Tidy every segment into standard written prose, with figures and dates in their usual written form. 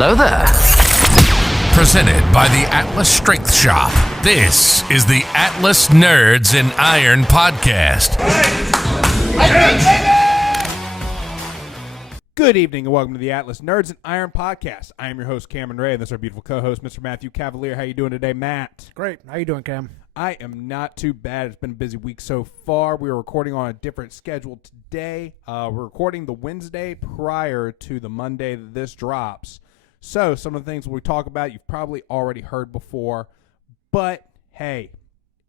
Hello there. Presented by the Atlas Strength Shop. This is the Atlas Nerds in Iron podcast. Good evening and welcome to the Atlas Nerds in Iron podcast. I am your host, Cameron Ray, and this is our beautiful co-host, Mr. Mathew Cavalier. How you doing today, Matt? Great. How you doing, Cam? I am not too bad. It's been a busy week so far. We are recording on a different schedule today. We're recording the Wednesday prior to the Monday that this drops. So some of the things we talk about you've probably already heard before, but hey,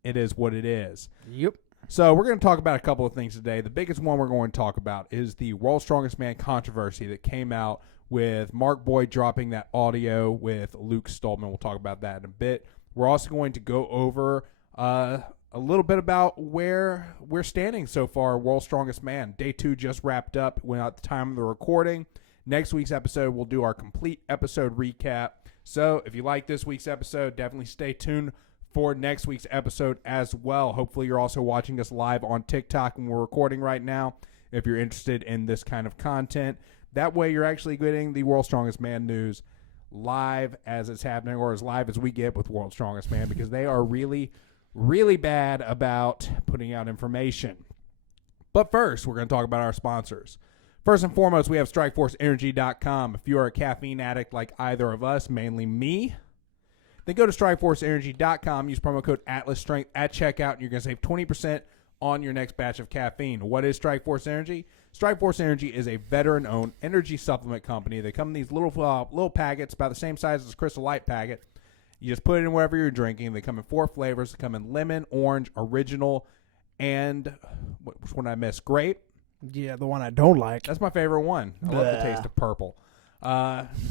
it is what it is. Yep. So we're going to talk about a couple of things today. The biggest one we're going to talk about is the World's Strongest Man controversy that came out with Mark Boyd dropping that audio with Luke Stoltman. We'll talk about that in a bit. We're also going to go over a little bit about where we're standing so far. World's Strongest Man. Day 2 just wrapped up at the time of the recording. Next week's episode, we'll do our complete episode recap. So if you like this week's episode, definitely stay tuned for next week's episode as well. Hopefully you're also watching us live on TikTok when we're recording right now if you're interested in this kind of content. That way you're actually getting the World's Strongest Man news live as it's happening, or as live as we get with World's Strongest Man, because they are really, really bad about putting out information. But first, we're going to talk about our sponsors. First and foremost, we have StrikeForceEnergy.com. If you are a caffeine addict like either of us, mainly me, then go to StrikeForceEnergy.com. Use promo code ATLASSTRENGTH at checkout, and you're going to save 20% on your next batch of caffeine. What is Strikeforce Energy? Strikeforce Energy is a veteran-owned energy supplement company. They come in these little packets about the same size as a Crystal Light packet. You just put it in wherever you're drinking. They come in 4 flavors. They come in lemon, orange, original, and which one did I miss? Grape? Yeah, the one I don't like. That's my favorite one. I love the taste of purple.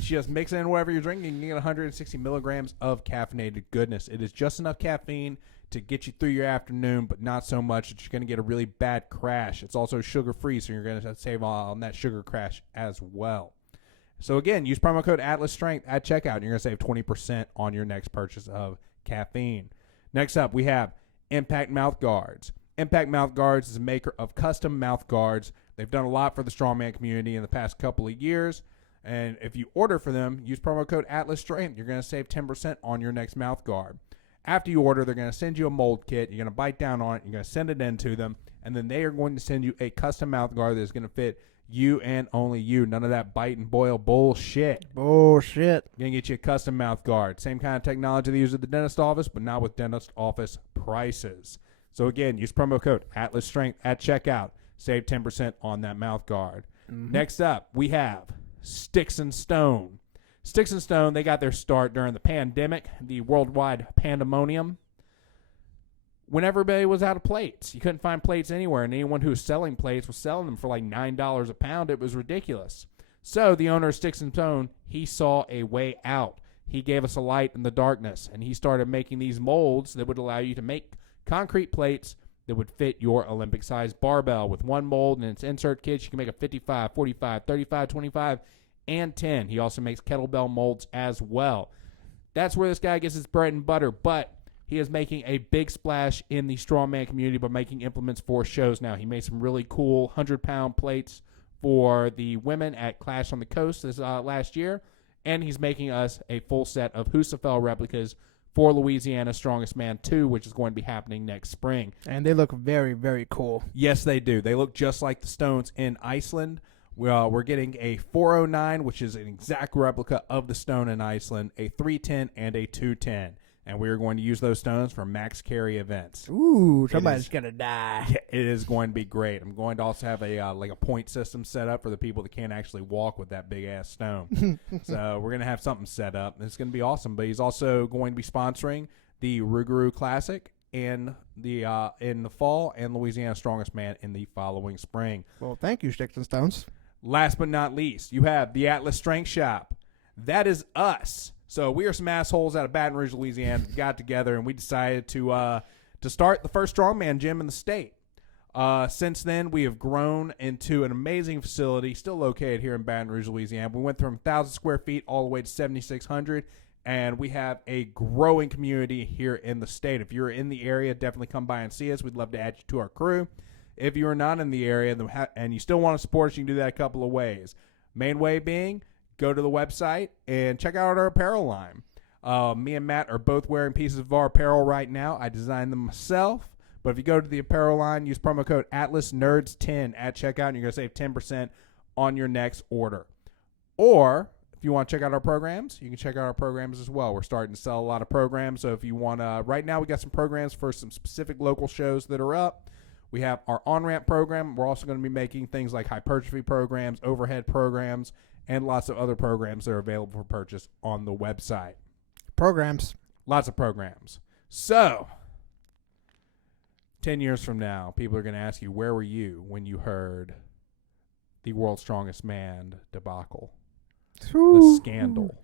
Just mix it in wherever you're drinking. You can get 160 milligrams of caffeinated goodness. It is just enough caffeine to get you through your afternoon, but not so much that you're going to get a really bad crash. It's also sugar-free, so you're going to save on that sugar crash as well. So again, use promo code ATLASSTRENGTH at checkout, and you're going to save 20% on your next purchase of caffeine. Next up, we have Impact Mouth Guards. Impact Mouth Guards is a maker of custom mouth guards. They've done a lot for the strongman community in the past couple of years. And if you order for them, use promo code ATLASSTRENGTH. You're going to save 10% on your next mouth guard. After you order, they're going to send you a mold kit. You're going to bite down on it. You're going to send it in to them. And then they are going to send you a custom mouth guard that's going to fit you and only you. None of that bite and boil bullshit. Bullshit. Going to get you a custom mouth guard. Same kind of technology they use at the dentist office, but not with dentist office prices. So again, use promo code ATLASSTRENGTH at checkout. Save 10% on that mouth guard. Mm-hmm. Next up, we have Sticks and Stone. Sticks and Stone, they got their start during the pandemic, the worldwide pandemonium, when everybody was out of plates. You couldn't find plates anywhere, and anyone who was selling plates was selling them for like $9 a pound. It was ridiculous. So the owner of Sticks and Stone, he saw a way out. He gave us a light in the darkness, and he started making these molds that would allow you to make concrete plates that would fit your Olympic-sized barbell. With one mold and its insert kits, you can make a 55, 45, 35, 25, and 10. He also makes kettlebell molds as well. That's where this guy gets his bread and butter, but he is making a big splash in the strongman community by making implements for shows now. He made some really cool 100-pound plates for the women at Clash on the Coast this last year, and he's making us a full set of Husafell replicas for Louisiana Strongest Man 2, which is going to be happening next spring. And they look very, very cool. Yes, they do. They look just like the stones in Iceland. We're getting a 409, which is an exact replica of the stone in Iceland, a 310, and a 210. And we are going to use those stones for max carry events. Ooh, somebody's going to die. It is going to be great. I'm going to also have a point system set up for the people that can't actually walk with that big-ass stone. So we're going to have something set up. It's going to be awesome. But he's also going to be sponsoring the Rougarou Classic in the fall and Louisiana Strongest Man in the following spring. Well, thank you, Sticks and Stones. Last but not least, you have the Atlas Strength Shop. That is us. So we are some assholes out of Baton Rouge, Louisiana, that got together, and we decided to start the first strongman gym in the state. Since then, we have grown into an amazing facility, still located here in Baton Rouge, Louisiana. We went from 1,000 square feet all the way to 7,600, and we have a growing community here in the state. If you're in the area, definitely come by and see us. We'd love to add you to our crew. If you are not in the area and you still want to support us, you can do that a couple of ways. Main way being, go to the website and check out our apparel line. Me and Matt are both wearing pieces of our apparel right now. I designed them myself. But if you go to the apparel line, use promo code AtlasNerds10 at checkout, and you're going to save 10% on your next order. Or if you want to check out our programs, you can check out our programs as well. We're starting to sell a lot of programs. So if you want to, right now we got some programs for some specific local shows that are up. We have our on-ramp program. We're also going to be making things like hypertrophy programs, overhead programs, and lots of other programs that are available for purchase on the website. Programs. Lots of programs. So 10 years from now, people are going to ask you, where were you when you heard the World's Strongest Man debacle? The scandal.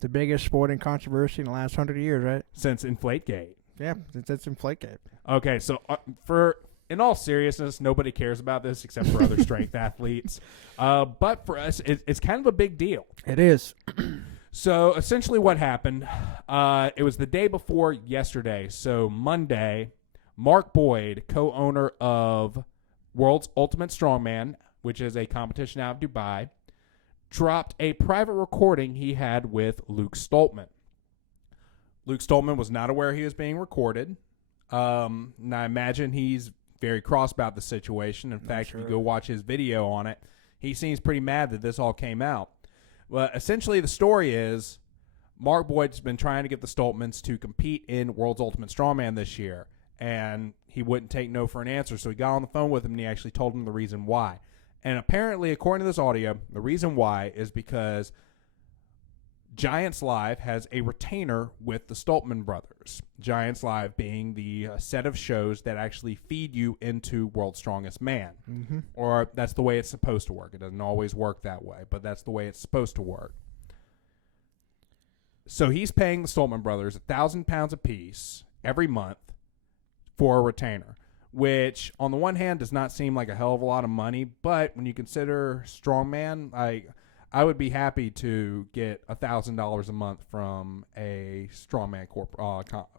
The biggest sporting controversy in the last 100 years, right? Since Inflategate. Yeah, since Inflategate. Okay, so in all seriousness, nobody cares about this except for other strength athletes. But for us, it's kind of a big deal. It is. So essentially what happened, it was the day before yesterday. So Monday, Mark Boyd, co-owner of Worlds Ultimate Strongman, which is a competition out of Dubai, dropped a private recording he had with Luke Stoltman. Luke Stoltman was not aware he was being recorded. And I imagine he's very cross about the situation. In fact, if you go watch his video on it, he seems pretty mad that this all came out. Well, essentially the story is Mark Boyd's been trying to get the Stoltmans to compete in World's Ultimate Strongman this year, and he wouldn't take no for an answer. So he got on the phone with him, and he actually told him the reason why. And apparently, according to this audio, the reason why is because Giants Live has a retainer with the Stoltman brothers. Giants Live being the set of shows that actually feed you into World's Strongest Man. Mm-hmm. Or that's the way it's supposed to work. It doesn't always work that way, but that's the way it's supposed to work. So he's paying the Stoltman brothers 1,000 pounds apiece every month for a retainer, which on the one hand does not seem like a hell of a lot of money, but when you consider strongman, I would be happy to get $1,000 a month from a strongman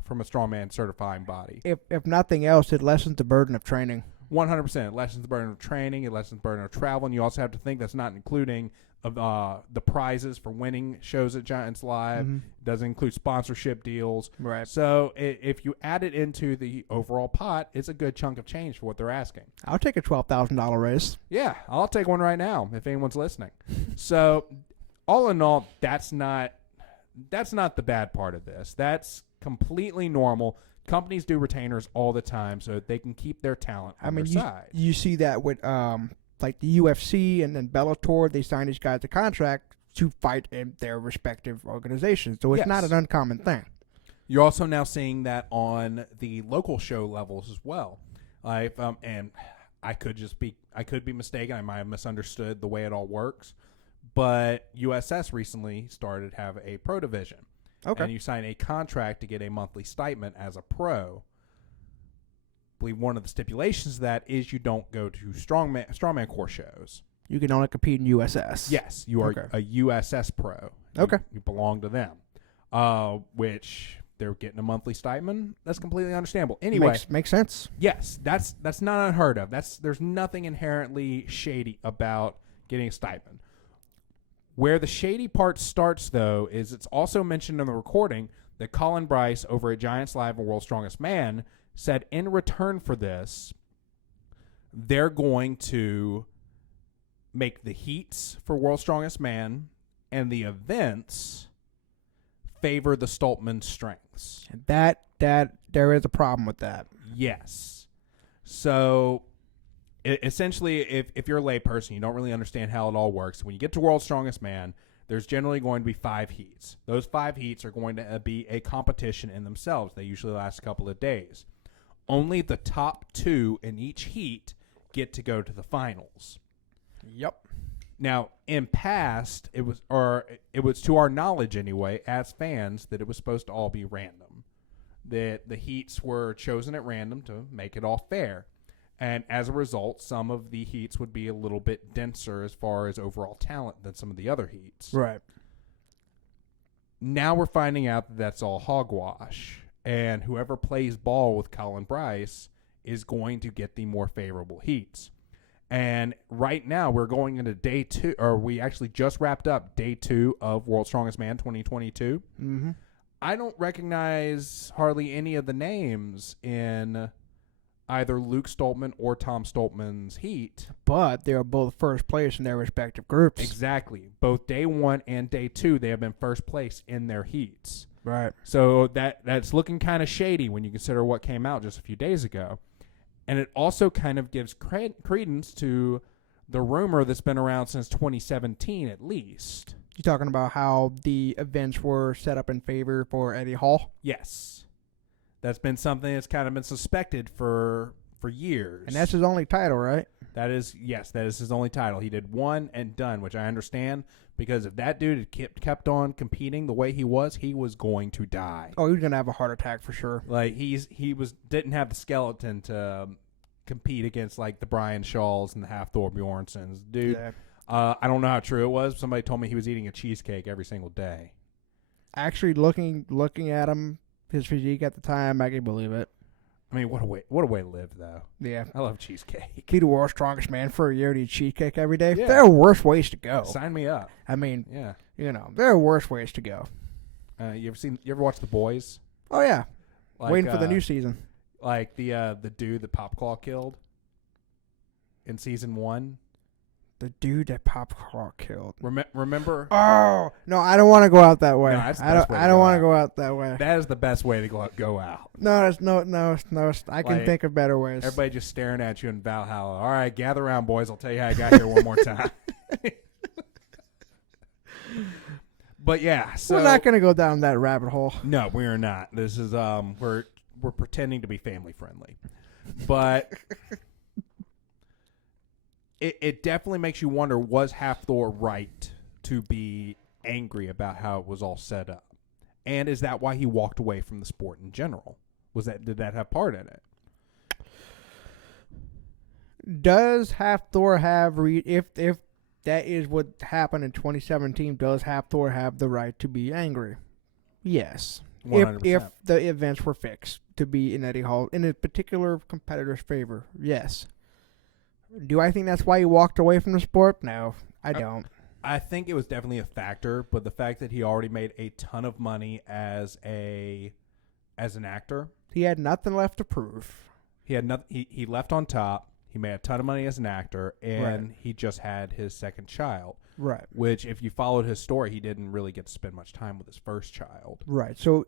from a strongman certifying body. If nothing else, it lessens the burden of training. 100%. It lessens the burden of training. It lessens the burden of travel, and you also have to think that's not including the prizes for winning shows at Giants Live. Mm-hmm. It doesn't include sponsorship deals. Right. So if you add it into the overall pot, it's a good chunk of change for what they're asking. I'll take a $12,000 raise. Yeah, I'll take one right now if anyone's listening. So all in all, that's not the bad part of this. That's completely normal. Companies do retainers all the time so that they can keep their talent on their side. You see that with like the UFC and then Bellator, they sign these guys a contract to fight in their respective organizations. So it's not an uncommon thing. You're also now seeing that on the local show levels as well. And I could be mistaken. I might have misunderstood the way it all works. But USS recently started to have a pro division. Okay. And you sign a contract to get a monthly stipend as a pro. I believe one of the stipulations of that is you don't go to strongman core shows. You can only compete in USS. Yes, you are a USS pro. Okay. You belong to them, which they're getting a monthly stipend. That's completely understandable. Anyway, makes sense. Yes, that's not unheard of. There's nothing inherently shady about getting a stipend. Where the shady part starts, though, is it's also mentioned in the recording that Colin Bryce over at Giants Live and World's Strongest Man said in return for this, they're going to make the heats for World's Strongest Man and the events favor the Stoltman strengths. That there is a problem with that. Yes. So essentially, if you're a layperson, you don't really understand how it all works. When you get to World's Strongest Man, there's generally going to be 5 heats. Those 5 heats are going to be a competition in themselves. They usually last a couple of days. Only the top 2 in each heat get to go to the finals. Yep. Now, in past, it was to our knowledge anyway, as fans, that it was supposed to all be random. That the heats were chosen at random to make it all fair. And as a result, some of the heats would be a little bit denser as far as overall talent than some of the other heats. Right. Now we're finding out that that's all hogwash. And whoever plays ball with Colin Bryce is going to get the more favorable heats. And right now we're going into day 2, or we actually just wrapped up day 2 of World's Strongest Man 2022. Mm-hmm. I don't recognize hardly any of the names in either Luke Stoltman or Tom Stoltman's heat. But they are both first place in their respective groups. Exactly. Both day 1 and day 2, they have been first place in their heats. Right. So that's looking kind of shady when you consider what came out just a few days ago. And it also kind of gives credence to the rumor that's been around since 2017 at least. You talking about how the events were set up in favor for Eddie Hall? Yes. That's been something that's kind of been suspected for years. And that's his only title, right? That is his only title. He did one and done, which I understand, because if that dude had kept on competing the way he was going to die. Oh, he was going to have a heart attack for sure. Like didn't have the skeleton to compete against like the Brian Shaws and the Half-Thor Bjornsons. Dude, Yeah. I don't know how true it was. Somebody told me he was eating a cheesecake every single day. Actually, looking at him, his physique at the time, I can believe it. I mean, what a way to live, though. Yeah. I love cheesecake. Be the world's strongest man for a year to eat cheesecake every day. Yeah. There are worse ways to go. Sign me up. I mean, Yeah. there are worse ways to go. You ever watch The Boys? Oh, yeah. Like, Waiting for the new season. Like the dude that Popclaw killed in season 1. The dude that Popclaw killed. Remember? Oh, no, I don't want to go out that way. No, that's the I best don't, way to I don't go want to out. go out that way. That is the best way to go out. No. I can Like, think of better ways. Everybody just staring at you in Valhalla. All right, gather around, boys. I'll tell you how I got here one more time. But yeah, so We're not going to go down that rabbit hole. no, we are not. This is we're pretending to be family friendly, but it definitely makes you wonder: was Half-Thor right to be angry about how it was all set up, and is that why he walked away from the sport in general? Did that have part in it? Does Half-Thor have if that is what happened in 2017? Does Half-Thor have the right to be angry? Yes. 100%. If the events were fixed to be in Eddie Hall in a particular competitor's favor, yes. Do I think that's why he walked away from the sport? No, I don't. I think it was definitely a factor, but the fact that he already made a ton of money as an actor, He had nothing left to prove. he had nothing. He left on top. He made a ton of money as an actor, and Right. he just had his second child. Right. Which, if you followed his story, he didn't really get to spend much time with his first child. Right. So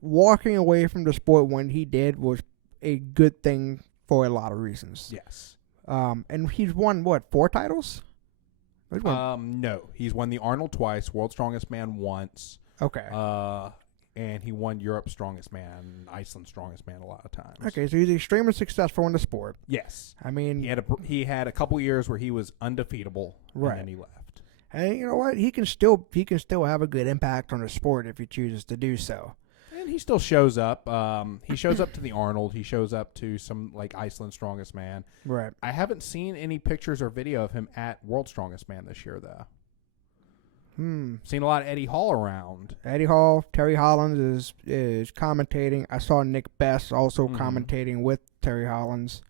walking away from the sport when he did was a good thing for a lot of reasons. Yes. And he's won, 4 titles? He's won- No, he's won the Arnold twice, World's Strongest Man once. okay. And he won Europe's Strongest Man, Iceland's Strongest Man a lot of times. Okay, so he's extremely successful in the sport. Yes. I mean, He had a couple years where he was undefeatable, Right. and then he left. and you know what? He can still have a good impact on the sport if he chooses to do so. And he still shows up. He shows up to the Arnold. He shows up to some like Iceland's Strongest Man. Right. I haven't seen any pictures or video of him at World's Strongest Man this year, though. Seen a lot of Eddie Hall around. Eddie Hall, Terry Hollins is commentating. I saw Nick Best also commentating with Terry Hollins.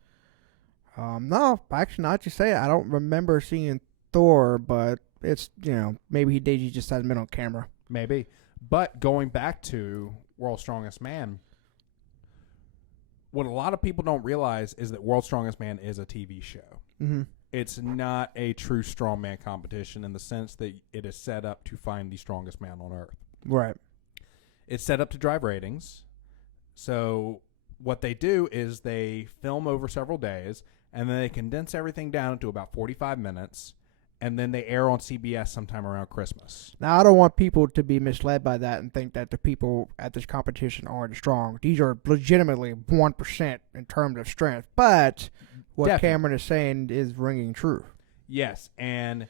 No, actually, not to say it, I don't remember seeing Thor, but it's maybe he just hasn't been on camera. Maybe. But going back to World's Strongest Man, what a lot of people don't realize is that World's Strongest Man is a TV show. Mm-hmm. It's not a true strongman competition in the sense that it is set up to find the strongest man on earth. Right. It's set up to drive ratings. So what they do is they film over several days, and then they condense everything down into about 45 minutes, and then they air on CBS sometime around Christmas. Now, I don't want people to be misled by that and think that the people at this competition aren't strong. These are legitimately 1% in terms of strength, but what Definitely. Cameron is saying is ringing true. Yes, and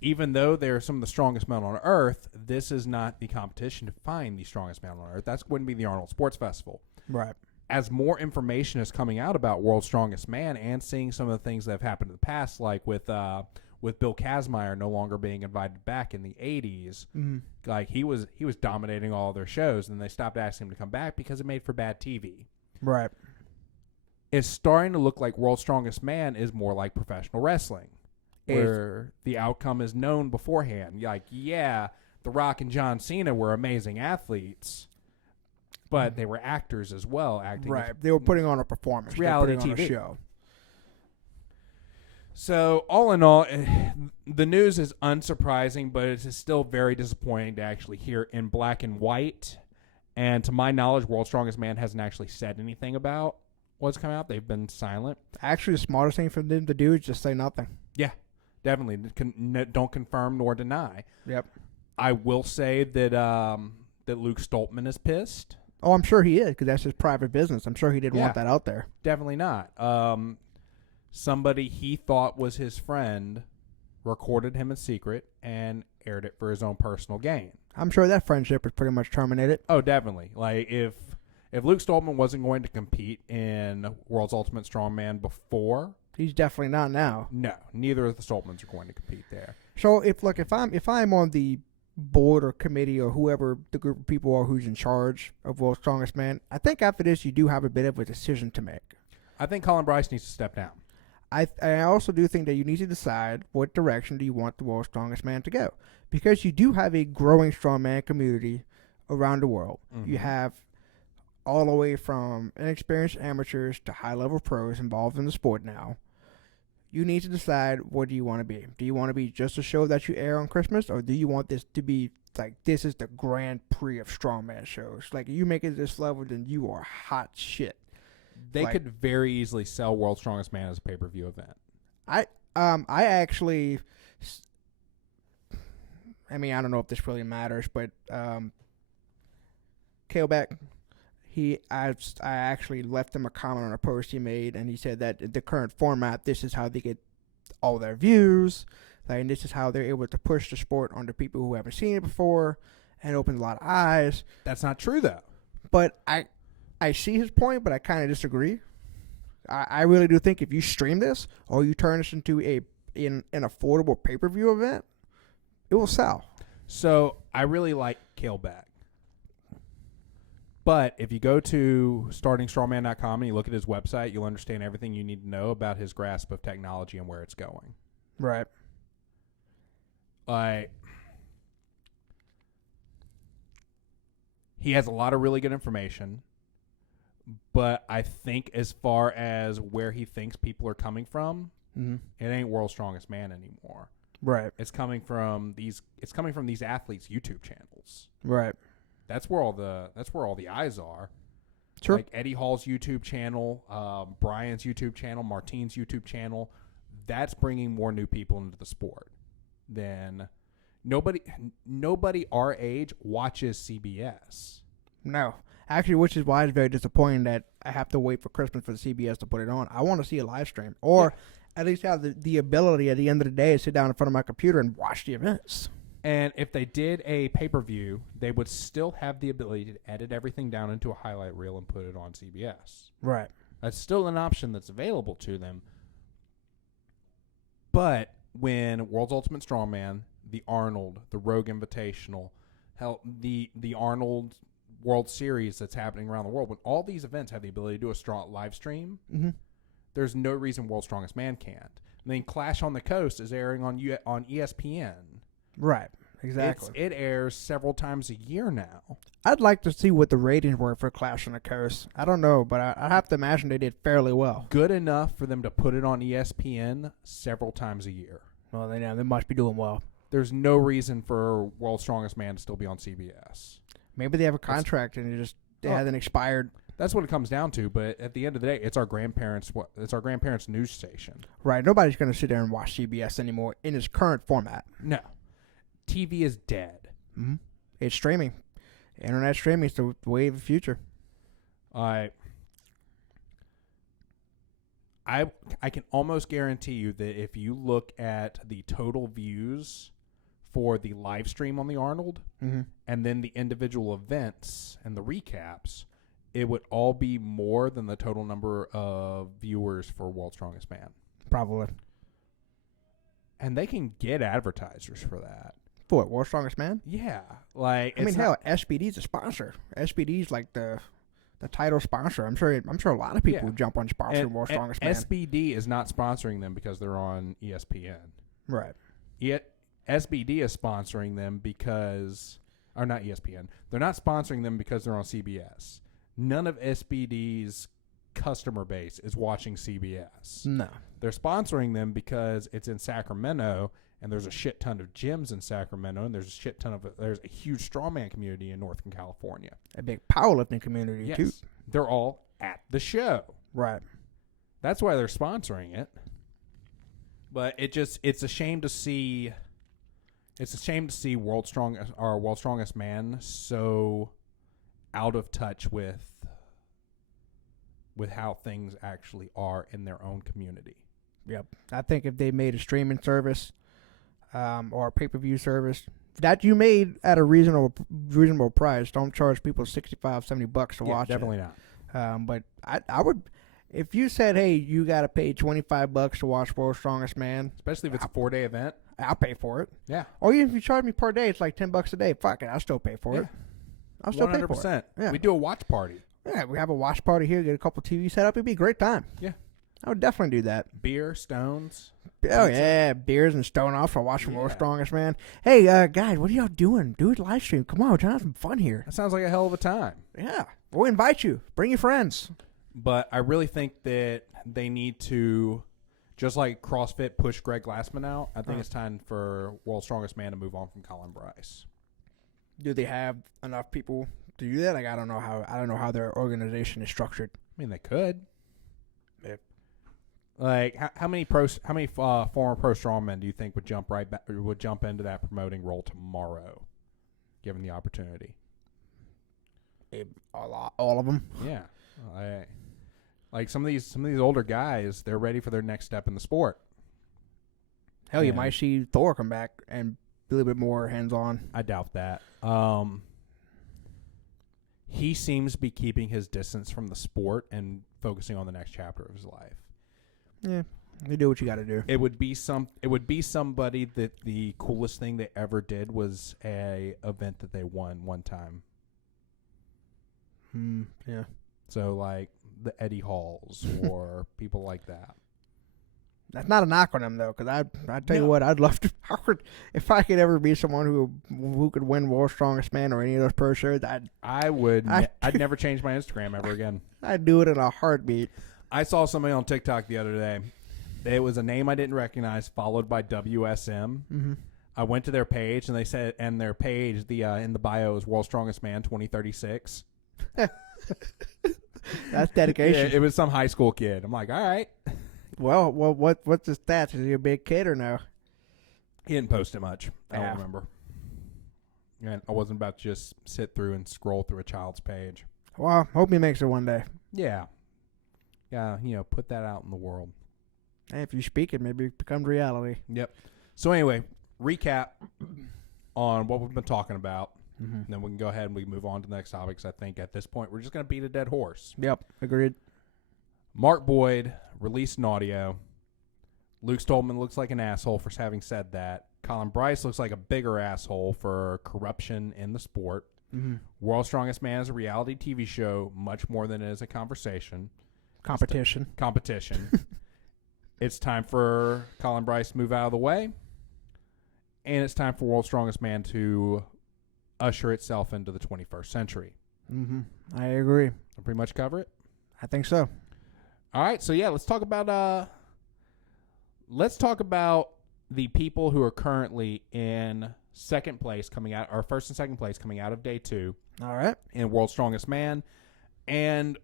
even though they're some of the strongest men on earth, this is not the competition to find the strongest man on earth. That's going to be the Arnold Sports Festival. Right. As more information is coming out about World's Strongest Man and seeing some of the things that have happened in the past, like with Bill Kazmaier no longer being invited back in the 80s, like he was dominating all of their shows, and they stopped asking him to come back because it made for bad TV. Right. it's starting to look like World's Strongest Man is more like professional wrestling, where the outcome is known beforehand. Like, yeah, The Rock and John Cena were amazing athletes, but they were actors as well, acting. Right. They were putting on a performance. Reality TV. On a show. So, all in all, the news is unsurprising, but it is still very disappointing to actually hear in black and white. And to my knowledge, World's Strongest Man hasn't actually said anything about what's come out. They've been silent. Actually, the smartest thing for them to do is just say nothing. Yeah, definitely. Don't confirm nor deny. Yep. I will say that that Luke Stoltman is pissed. Oh, I'm sure he is, because that's his private business. I'm sure he didn't want that out there. Definitely not. Somebody he thought was his friend recorded him in secret and aired it for his own personal gain. I'm sure that friendship is pretty much terminated. Oh, definitely. Like, if Luke Stoltman wasn't going to compete in World's Ultimate Strongman before, he's definitely not now. No, neither of the Stoltmans are going to compete there. So if I'm on the board or committee or whoever the group of people are who's in charge of World's Strongest Man, I think after this you do have a bit of a decision to make. I think Colin Bryce needs to step down. I also do think that you need to decide what direction do you want the World's Strongest Man to go, because you do have a growing strongman community around the world. Mm-hmm. You have all the way from inexperienced amateurs to high-level pros involved in the sport now. You need to decide, what do you want to be? Do you want to be just a show that you air on Christmas, or do you want this to be like, this is the Grand Prix of strongman shows? Like, you make it this level, then you are hot shit. They could very easily sell World's Strongest Man as a pay-per-view event. I actually, I mean, I don't know if this really matters, but Kaleback, I actually left him a comment on a post he made, and he said that the current format, this is how they get all their views, and this is how they're able to push the sport onto people who haven't seen it before, and open a lot of eyes. That's not true, though. But I see his point, but I kind of disagree. I really do think if you stream this or you turn this into an affordable pay-per-view event, it will sell. So I really like Kaleback. But if you go to startingstrongman.com and you look at his website, you'll understand everything you need to know about his grasp of technology and where it's going. Right. He has a lot of really good information. But I think as far as where he thinks people are coming from, it ain't World's Strongest Man anymore. Right. It's coming from these athletes' YouTube channels. Right. That's where all the eyes are. Sure. Like Eddie Hall's YouTube channel, Brian's YouTube channel, Martine's YouTube channel. That's bringing more new people into the sport. Than nobody our age watches CBS. No. Actually, which is why it's very disappointing that I have to wait for Christmas for the CBS to put it on. I want to see a live stream, or at least have the ability at the end of the day to sit down in front of my computer and watch the events. And if they did a pay-per-view, they would still have the ability to edit everything down into a highlight reel and put it on CBS. Right. That's still an option that's available to them. But when World's Ultimate Strongman, the Arnold, the Rogue Invitational, the Arnold World Series that's happening around the world, when all these events have the ability to do a strong live stream, there's no reason World's Strongest Man can't. I mean, Clash on the Coast is airing on ESPN. Right, exactly. It airs several times a year now. I'd like to see what the ratings were for Clash on the Coast. I don't know, but I have to imagine they did fairly well. Good enough for them to put it on ESPN several times a year. Well, they must be doing well. There's no reason for World's Strongest Man to still be on CBS. Maybe they have a contract and it hasn't expired. That's what it comes down to. But at the end of the day, it's our grandparents' news station. Right. Nobody's going to sit there and watch CBS anymore in its current format. No. TV is dead. Mm-hmm. It's streaming. Internet streaming is the way of the future. I can almost guarantee you that if you look at the total views for the live stream on the Arnold and then the individual events and the recaps, it would all be more than the total number of viewers for World's Strongest Man. Probably. And they can get advertisers for that. For what, World's Strongest Man? Yeah. hell, SBD's a sponsor. SBD's like the the title sponsor. I'm sure a lot of people jump on sponsoring World's Strongest Man. SBD is not sponsoring them because they're on ESPN. Right. Yet SBD is sponsoring them because, or not ESPN. They're not sponsoring them because they're on CBS. None of SBD's customer base is watching CBS. No. They're sponsoring them because it's in Sacramento, and there's a shit ton of gyms in Sacramento, and there's a huge strongman community in Northern California. A big powerlifting community too. They're all at the show. Right. That's why they're sponsoring it. But it's a shame to see World's Strongest Man so out of touch with how things actually are in their own community. Yep. I think if they made a streaming service or a pay-per-view service that you made at a reasonable price, don't charge people $65-$70 to watch definitely it. Not. But I would, if you said, hey, you got to pay $25 to watch World's Strongest Man, Especially if it's a 4-day event. I'll pay for it. Yeah. Or even if you charge me per day, it's like $10 a day. Fuck it, I'll still pay for it. I'll still pay for it. Yeah. We do a watch party. Yeah, we have a watch party here, get a couple TV set up. It'd be a great time. Yeah. I would definitely do that. Beer, stones. Oh, yeah. Beers and stone off for watching World's Strongest Man. Hey, guys, what are y'all doing? Do a live stream. Come on, we're trying to have some fun here. That sounds like a hell of a time. Yeah. We'll invite you. Bring your friends. But I really think that they need to, just like CrossFit pushed Greg Glassman out, I think it's time for World's Strongest Man to move on from Colin Bryce. Do they have enough people to do that? Like, I don't know how their organization is structured. I mean, they could. Yeah. Like, how many former pro strongmen do you think would jump into that promoting role tomorrow, given the opportunity? All of them. Yeah, like some of these older guys, they're ready for their next step in the sport. Hell, you might see Thor come back and be a little bit more hands-on. I doubt that. He seems to be keeping his distance from the sport and focusing on the next chapter of his life. Yeah, you do what you got to do. It would be somebody that the coolest thing they ever did was a event that they won one time. Yeah. So like the Eddie Halls or people like that. That's not a knock on them though, because I tell you what, I'd love to. If I could ever be someone who could win World's Strongest Man or any of those pro shirts, I'd never change my Instagram ever again. I'd do it in a heartbeat. I saw somebody on TikTok the other day. It was a name I didn't recognize, followed by WSM. Mm-hmm. I went to their page, and they said, in the bio is World's Strongest Man 2036. That's dedication. Yeah, it was some high school kid. I'm like, all right. Well, what's the stats? Is he a big kid or no? He didn't post it much. I don't remember. And I wasn't about to just sit through and scroll through a child's page. Well, hope he makes it one day. Yeah. Yeah, put that out in the world. Hey, if you speak it, maybe it becomes reality. Yep. So anyway, recap on what we've been talking about. Mm-hmm. And then we can go ahead and we can move on to the next topics. I think at this point, we're just going to beat a dead horse. Yep, agreed. Mark Boyd released an audio. Luke Stoltman looks like an asshole for having said that. Colin Bryce looks like a bigger asshole for corruption in the sport. Mm-hmm. World's Strongest Man is a reality TV show much more than it is a conversation. Competition. It's time for Colin Bryce to move out of the way. And it's time for World's Strongest Man to usher itself into the 21st century. Mm-hmm. I agree. I pretty much cover it? I think so. All right, so yeah, let's talk about the people who are currently in second place first and second place coming out of day 2. All right. In World's Strongest Man. And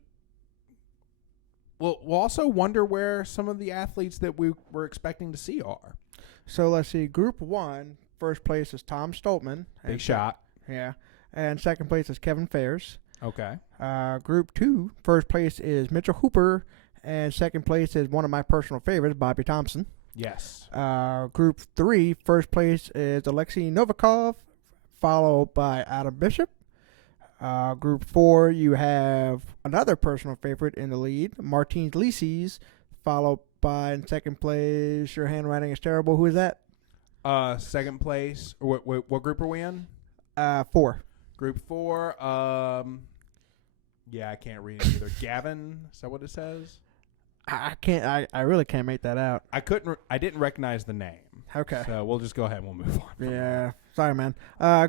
we'll also wonder where some of the athletes that we were expecting to see are. So let's see. Group 1, first place is Tom Stoltman. Big shot. Yeah. And second place is Kevin Fairs. Okay. Group 2, first place is Mitchell Hooper. And second place is one of my personal favorites, Bobby Thompson. Yes. Group 3, first place is Alexei Novikov, followed by Adam Bishop. Group 4, you have another personal favorite in the lead, Martins Lises, followed by in second place, your handwriting is terrible. Who is that? Second place. What group are we in? 4. Group 4. Yeah, I can't read it either. Gavin, is that what it says? I can't. I really can't make that out. I didn't recognize the name. Okay. So we'll just go ahead and we'll move on. Yeah. Sorry, man.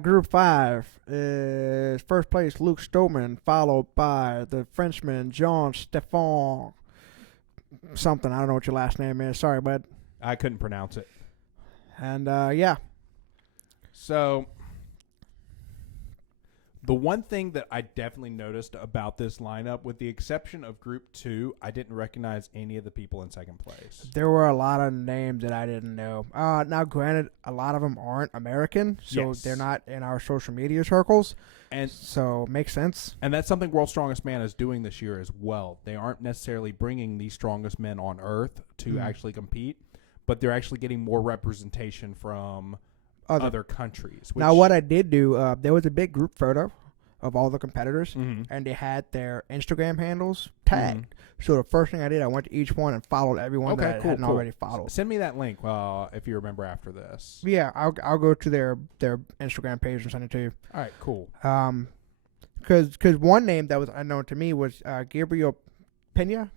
Group 5 is first place Luke Stolman, followed by the Frenchman Jean Stephane. Something. I don't know what your last name is. Sorry, bud. I couldn't pronounce it. And yeah. So the one thing that I definitely noticed about this lineup, with the exception of Group 2, I didn't recognize any of the people in second place. There were a lot of names that I didn't know. Now, granted, a lot of them aren't American, so they're not in our social media circles, and so makes sense. And that's something World's Strongest Man is doing this year as well. They aren't necessarily bringing the strongest men on Earth to actually compete, but they're actually getting more representation from other countries. Now, what I did do, there was a big group photo of all the competitors, and they had their Instagram handles tagged. So the first thing I did, I went to each one and followed everyone that I hadn't already followed. Send me that link if you remember after this. Yeah, I'll go to their Instagram page and send it to you. All right, cool. Because one name that was unknown to me was Gabriel Pena.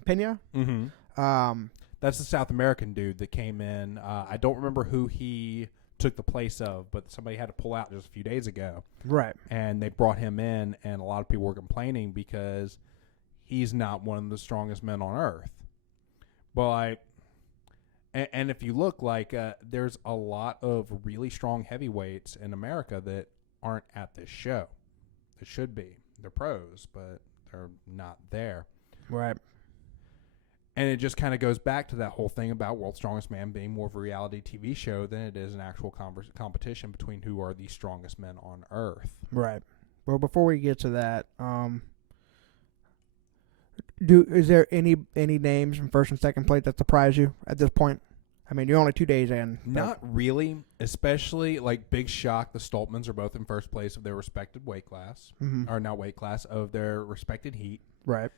That's the South American dude that came in. I don't remember who he took the place of, but somebody had to pull out just a few days ago. Right. And they brought him in, and a lot of people were complaining because he's not one of the strongest men on Earth. But and if you look, there's a lot of really strong heavyweights in America that aren't at this show. They should be. They're pros, but they're not there. Right. And it just kind of goes back to that whole thing about World's Strongest Man being more of a reality TV show than it is an actual competition between who are the strongest men on Earth. Right. Well, before we get to that, is there any names in first and second place that surprise you at this point? I mean, you're only 2 days in. Not really, especially big shock. The Stoltmans are both in first place of their respected weight class, or not weight class, of their respected heat. Right.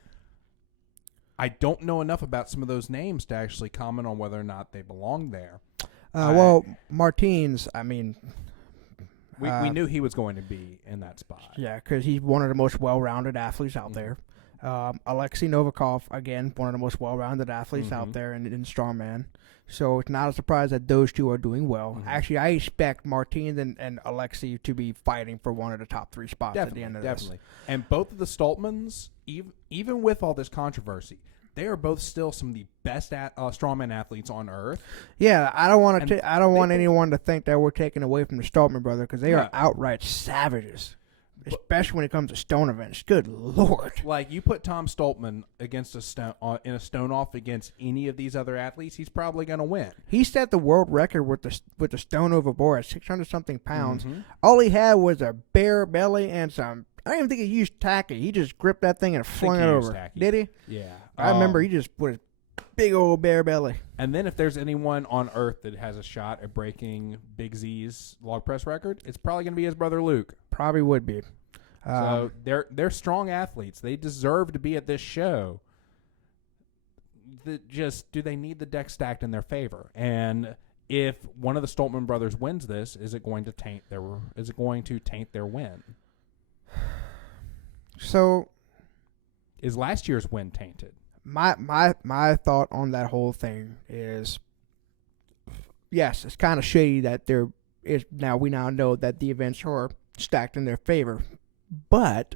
I don't know enough about some of those names to actually comment on whether or not they belong there. Well, Martins, I mean... We knew he was going to be in that spot. Yeah, because he's one of the most well-rounded athletes out there. Alexei Novikov, again, one of the most well-rounded athletes out there in strongman. So it's not a surprise that those two are doing well. Actually, I expect Martins and Alexei to be fighting for one of the top 3 spots at the end of this. And both of the Stoltmans, even with all this controversy, they are both still some of the best strongman athletes on Earth. Yeah, I don't want anyone to think that we're taking away from the Stoltman brother, because they are outright savages. Especially when it comes to stone events. Good Lord. You put Tom Stoltman against in a stone off against any of these other athletes, he's probably going to win. He set the world record with the stone overboard at 600-something pounds. All he had was a bare belly and some... I don't even think he used tacky. He just gripped that thing and flung it over. Tacky. Did he? Yeah. I remember he just put a big old bare belly. And then if there's anyone on Earth that has a shot at breaking Big Z's log press record, it's probably going to be his brother Luke. Probably would be. So they're strong athletes. They deserve to be at this show. Do they need the deck stacked in their favor? And if one of the Stoltman brothers wins this, is it going to taint their win? So, is last year's win tainted? My thought on that whole thing is, yes, it's kind of shady that we now know that the events are stacked in their favor, but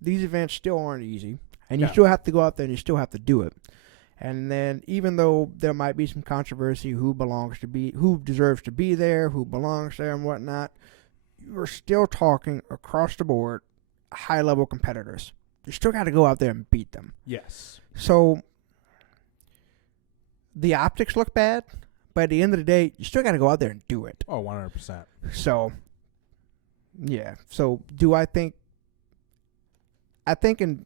these events still aren't easy, and you still have to go out there and you still have to do it. And then, even though there might be some controversy who deserves to be there, who belongs there, and whatnot, you're still talking across the board high-level competitors. You still got to go out there and beat them. Yes. So the optics look bad, but at the end of the day, you still got to go out there and do it. Oh, 100%. So, yeah. So, do I think? I think in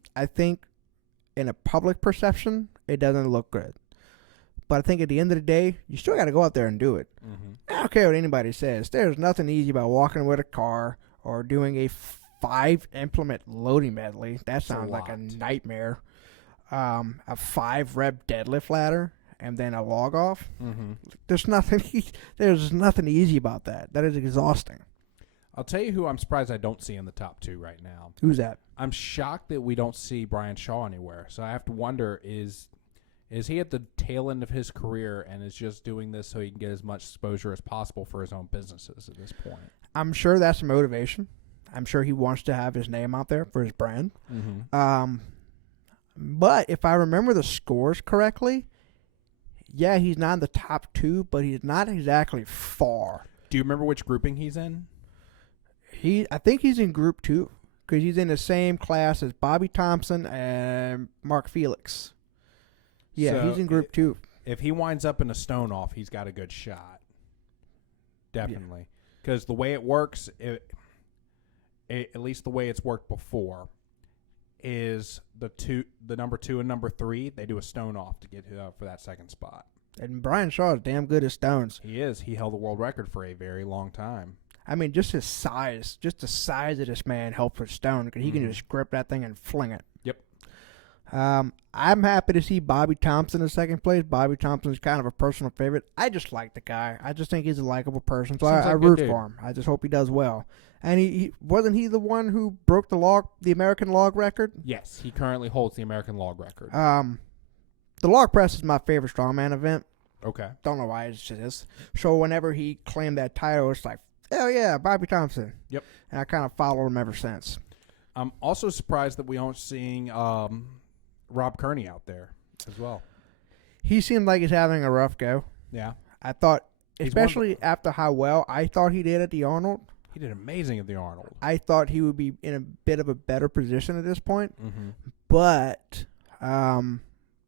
a public perception, it doesn't look good. But I think at the end of the day, you still got to go out there and do it. I don't care what anybody says. There's nothing easy about walking with a car or doing a 5-implement loading medley. That sounds like a nightmare. A 5-rep deadlift ladder and then a log off. There's nothing easy about that. That is exhausting. I'll tell you who I'm surprised I don't see in the top 2 right now. Who's that? I'm shocked that we don't see Brian Shaw anywhere. So I have to wonder, is he at the tail end of his career and is just doing this so he can get as much exposure as possible for his own businesses at this point? I'm sure that's a motivation. I'm sure he wants to have his name out there for his brand. Mm-hmm. But if I remember the scores correctly, yeah, he's not in the top 2, but he's not exactly far. Do you remember which grouping he's in? I think he's in group 2 because he's in the same class as Bobby Thompson and Mark Felix. Yeah, So he's in group 2. If he winds up in a stone off, he's got a good shot. Definitely. Because the way it works, at least the way it's worked before, is the number 2 and number 3, they do a stone off to get for that second spot. And Brian Shaw is damn good at stones. He is. He held the world record for a very long time. I mean, just his size, just the size of this man helps with stone because he can just grip that thing and fling it. Yep. I'm happy to see Bobby Thompson in second place. Bobby Thompson's kind of a personal favorite. I just like the guy. I just think he's a likable person, so I root for him. I just hope he does well. And he wasn't he the one who broke the American log record? Yes, he currently holds the American log record. The log press is my favorite strongman event. Okay. Don't know why it's just this. So whenever he claimed that title, it's like, hell yeah, Bobby Thompson. Yep. And I kind of followed him ever since. I'm also surprised that we aren't seeing Rob Kearney out there as well. He seemed like he's having a rough go. Yeah. I thought, especially after how well I thought he did at the Arnold. He did amazing at the Arnold. I thought he would be in a bit of a better position at this point. Mm-hmm. But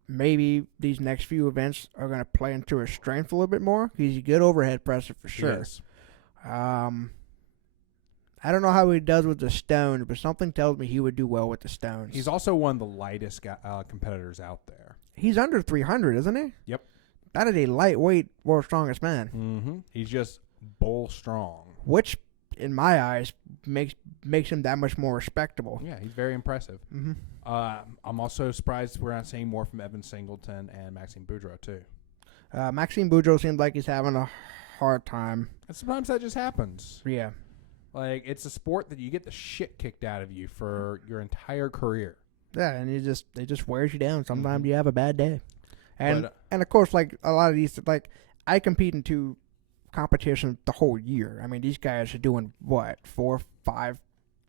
maybe these next few events are going to play into his strength a little bit more. He's a good overhead presser for sure. Yes. I don't know how he does with the stones, but something tells me he would do well with the stones. He's also one of the lightest competitors out there. He's under 300, isn't he? Yep. That is a lightweight world's strongest man. Mm-hmm. He's just bull strong. Which, in my eyes, makes him that much more respectable. Yeah, he's very impressive. Mm-hmm. I'm also surprised we're not seeing more from Evan Singleton and Maxime Boudreaux, too. Maxime Boudreaux seems like he's having a hard time. And sometimes that just happens. Yeah. Like, it's a sport that you get the shit kicked out of you for your entire career. Yeah, and it just wears you down. Sometimes you have a bad day. And But, of course, like a lot of these, like I compete in 2 competitions the whole year. I mean, these guys are doing what, 4, 5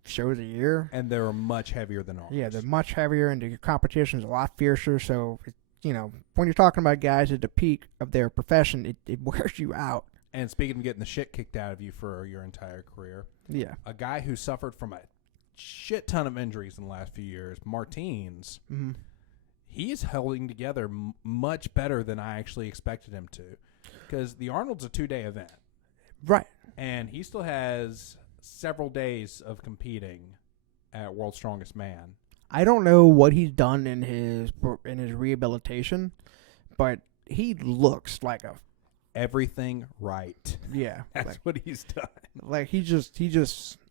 shows a year, and they're much heavier than ours. Yeah, they're much heavier, and the competition's a lot fiercer. So, when you're talking about guys at the peak of their profession, it wears you out. And speaking of getting the shit kicked out of you for your entire career, yeah, a guy who suffered from a shit ton of injuries in the last few years, Martins, he's holding together much better than I actually expected him to. Because the Arnold's a 2-day event. Right. And he still has several days of competing at World's Strongest Man. I don't know what he's done in his rehabilitation, but he looks like everything right. Yeah. That's what he's done. Like he just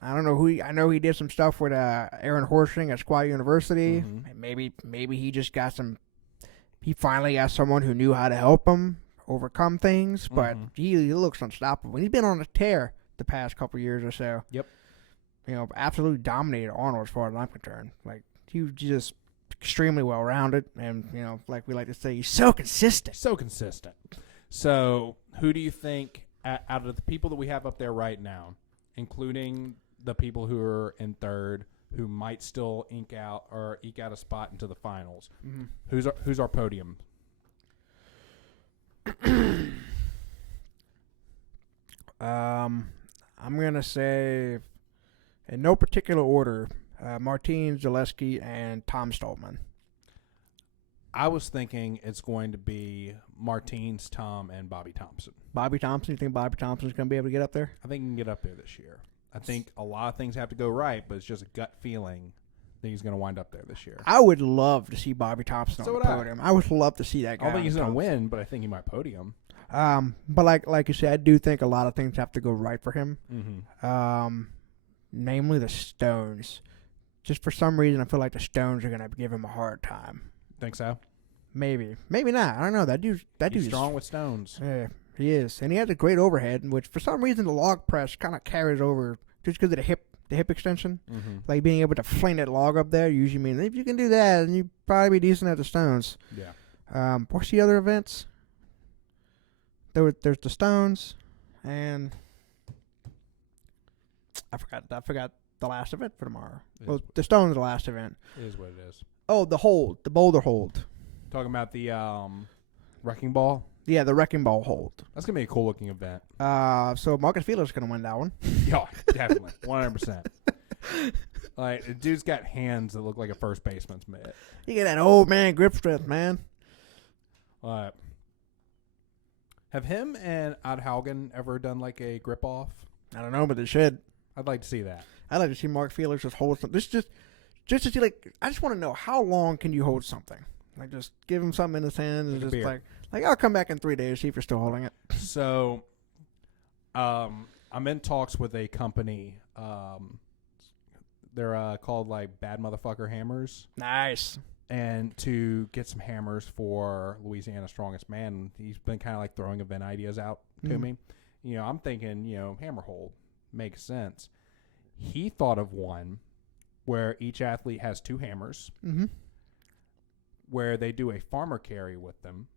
I don't know I know he did some stuff with Aaron Horsing at Squat University. Mm-hmm. Maybe he just he finally got someone who knew how to help him overcome things, but he looks unstoppable. He's been on a tear the past couple years or so. Yep. Absolutely dominated Arnold as far as I'm concerned. Like he was just extremely well rounded, and like we like to say, he's so consistent. So consistent. So, who do you think, out of the people that we have up there right now, including the people who are in third, who might still eke out a spot into the finals, who's our podium? I'm gonna say, in no particular order, Martin Zaleski and Tom Stoltman. I was thinking it's going to be Martins, Tom, and Bobby Thompson. Bobby Thompson? You think Bobby Thompson's going to be able to get up there? I think he can get up there this year. I think a lot of things have to go right, but it's just a gut feeling that he's going to wind up there this year. I would love to see Bobby Thompson on the podium. I would love to see that guy. I don't think he's going to win, but I think he might podium. But like you said, I do think a lot of things have to go right for him. Namely the stones. Just for some reason, I feel like the stones are going to give him a hard time. Think so? Maybe not. I don't know. That dude's strong with stones. Yeah, he is, and he has a great overhead, which for some reason the log press kind of carries over just because of the hip extension. Mm-hmm. Like being able to fling that log up there usually means if you can do that, then you probably be decent at the stones. Yeah. What's the other events? There's the stones, and I forgot the last event for tomorrow. Well, the stones are the last event. It is what it is. Oh, the boulder hold. Talking about the wrecking ball. Yeah, the wrecking ball hold. That's gonna be a cool looking event. So Marcus Felix is gonna win that one. Yeah, definitely, 100%. Like, the dude's got hands that look like a first baseman's mitt. You get that old man grip strength, man. Have him and Ad Haugen ever done like a grip off? I don't know, but they should. I'd like to see that. I'd like to see Mark Felix just hold something. This just to see, like, I just want to know how long can you hold something. Like, just give him something in his hand and Like a just beer. like I'll come back in 3 days, see if you're still holding it. So, I'm in talks with a company. They're called like Bad Motherfucker Hammers, Nice. and to get some hammers for Louisiana Strongest Man. He's been kind of like throwing event ideas out to Mhm. me. You know, I'm thinking, hammer hold makes sense. He thought of one where each athlete has 2 hammers, Mm-hmm. where they do a farmer carry with them,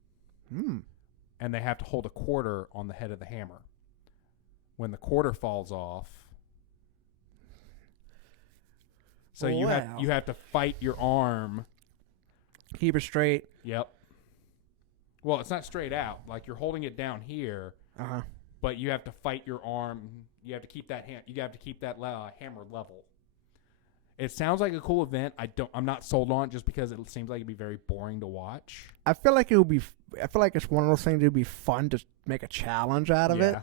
and they have to hold a quarter on the head of the hammer. When the quarter falls off, so you have to fight your arm. Keep it straight. Yep. Well, it's not straight out. Like, you're holding it down here, but you have to fight your arm. You have to keep that hammer level. It sounds like a cool event. I'm not sold on it just because it seems like it'd be very boring to watch. I feel like it's one of those things that would be fun to make a challenge out of it.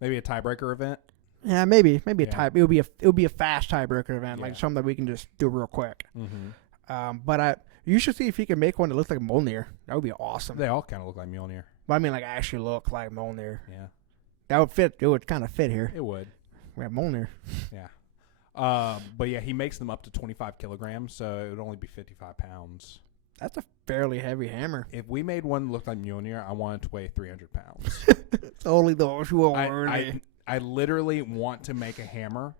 Maybe a tiebreaker event. Yeah, maybe a Yeah. tie. It would be a fast tiebreaker event, like Yeah. something that we can just do real quick. Mm-hmm. But you should see if he can make one that looks like Mjolnir. That would be awesome. They all kind of look like Mjolnir. But I mean, like actually look like Mjolnir. Yeah, That would fit. It would kind of fit here. it would. We have Mjolnir. Yeah. But yeah, he makes them up to 25 kilograms, so it would only be 55 pounds. That's a fairly heavy hammer. If we made one look like Mjolnir, I want it to weigh 300 pounds. It's only those who are worthy. I literally want to make a hammer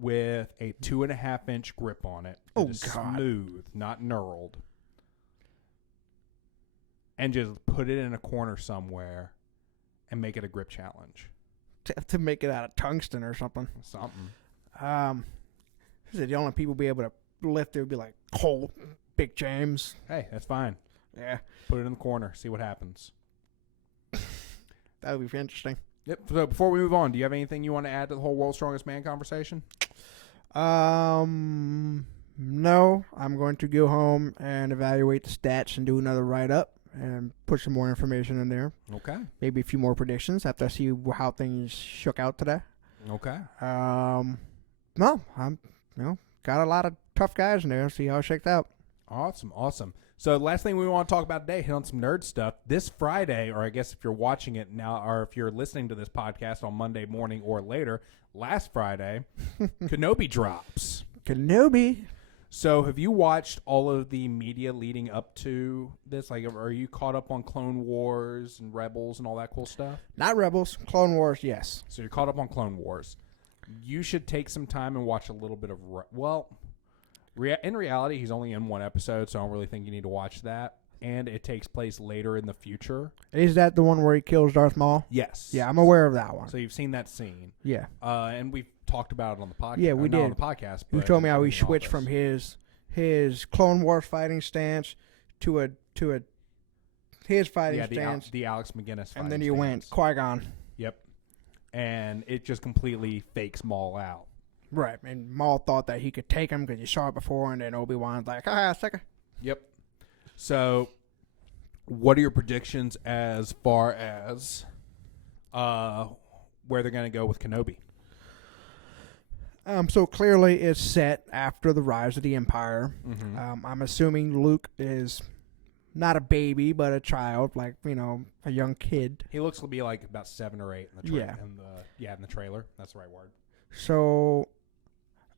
with a 2.5-inch grip on it. Oh, that is God. smooth, not knurled. And just put it in a corner somewhere and make it a grip challenge. To make it out of tungsten or something. Something. The only people be able to lift it would be like Cole, Big James. Hey, that's fine. Yeah, Put it in the corner. See what happens. that would be interesting. Yep. So before we move on, do you have anything you want to add to the whole World's Strongest Man conversation? No. I'm going to go home and evaluate the stats and do another write-up and put some more information in there. Okay. Maybe a few more predictions after I see how things shook out today. Okay. No, I'm, got a lot of tough guys in there. See how it shakes out. Awesome. So last thing we want to talk about today, hit on some nerd stuff. This Friday, or I guess if you're watching it now, or if you're listening to this podcast on Monday morning or later, last Friday, Kenobi drops. Kenobi. So have you watched all of the media leading up to this? Like, are you caught up on Clone Wars and Rebels and all that cool stuff? Not Rebels. Clone Wars, yes. So you're caught up on Clone Wars. You should take some time and watch a little bit of... in reality, he's only in one episode, so I don't really think you need to watch that. And it takes place later in the future. Is that the one where he kills Darth Maul? Yes. Yeah, I'm aware of that one. So you've seen that scene. Yeah. And we've talked about it on the podcast. Yeah, we Not did. on the podcast, You but told me how in he the switched office. from his Clone Wars fighting stance to his fighting stance, the Alex McGinnis fighting and then he stance. went Qui-Gon. Yep. And it just completely fakes Maul out. Right, and Maul thought that he could take him because he saw it before, and then Obi-Wan's like, sucker. Yep. So, what are your predictions as far as where they're going to go with Kenobi? So clearly it's set after the rise of the Empire. Mm-hmm. I'm assuming Luke is not a baby, but a child, like, a young kid. He looks to be like about 7 or 8 in the in the trailer. That's the right word. So,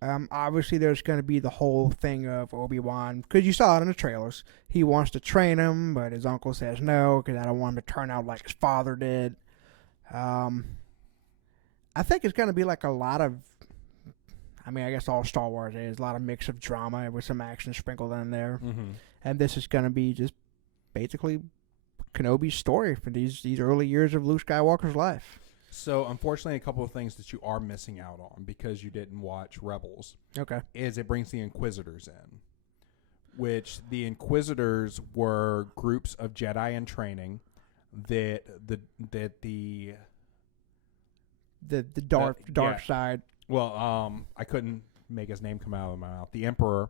obviously there's going to be the whole thing of Obi-Wan, because you saw it in the trailers. He wants to train him, but his uncle says no, because I don't want him to turn out like his father did. I I think it's going to be like a lot of, I mean, I guess all Star Wars is a lot of mix of drama with some action sprinkled in there. Mm-hmm. And this is going to be just basically Kenobi's story for these early years of Luke Skywalker's life. So, unfortunately, a couple of things that you are missing out on because you didn't watch Rebels. Okay. Is it brings the Inquisitors in, which the Inquisitors were groups of Jedi in training that the dark side. Well, I couldn't make his name come out of my mouth. The Emperor,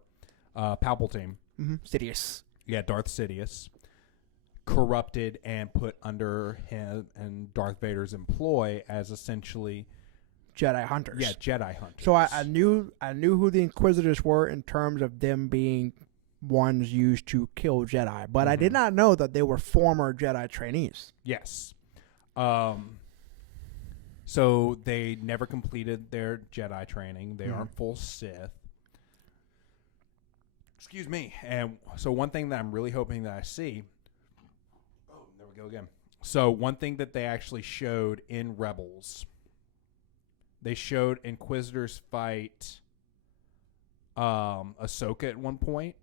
Palpatine. Mm-hmm. Sidious. Yeah, Darth Sidious. Corrupted and put under him and Darth Vader's employ as essentially Jedi hunters. Yeah, Jedi hunters. So I knew who the Inquisitors were in terms of them being ones used to kill Jedi, but I did not know that they were former Jedi trainees. Yes. So they never completed their Jedi training. They aren't full Sith. Excuse me. And so one thing that I'm really hoping that I see. Oh, there we go again. So one thing that they actually showed in Rebels, they showed Inquisitors fight Ahsoka at one point,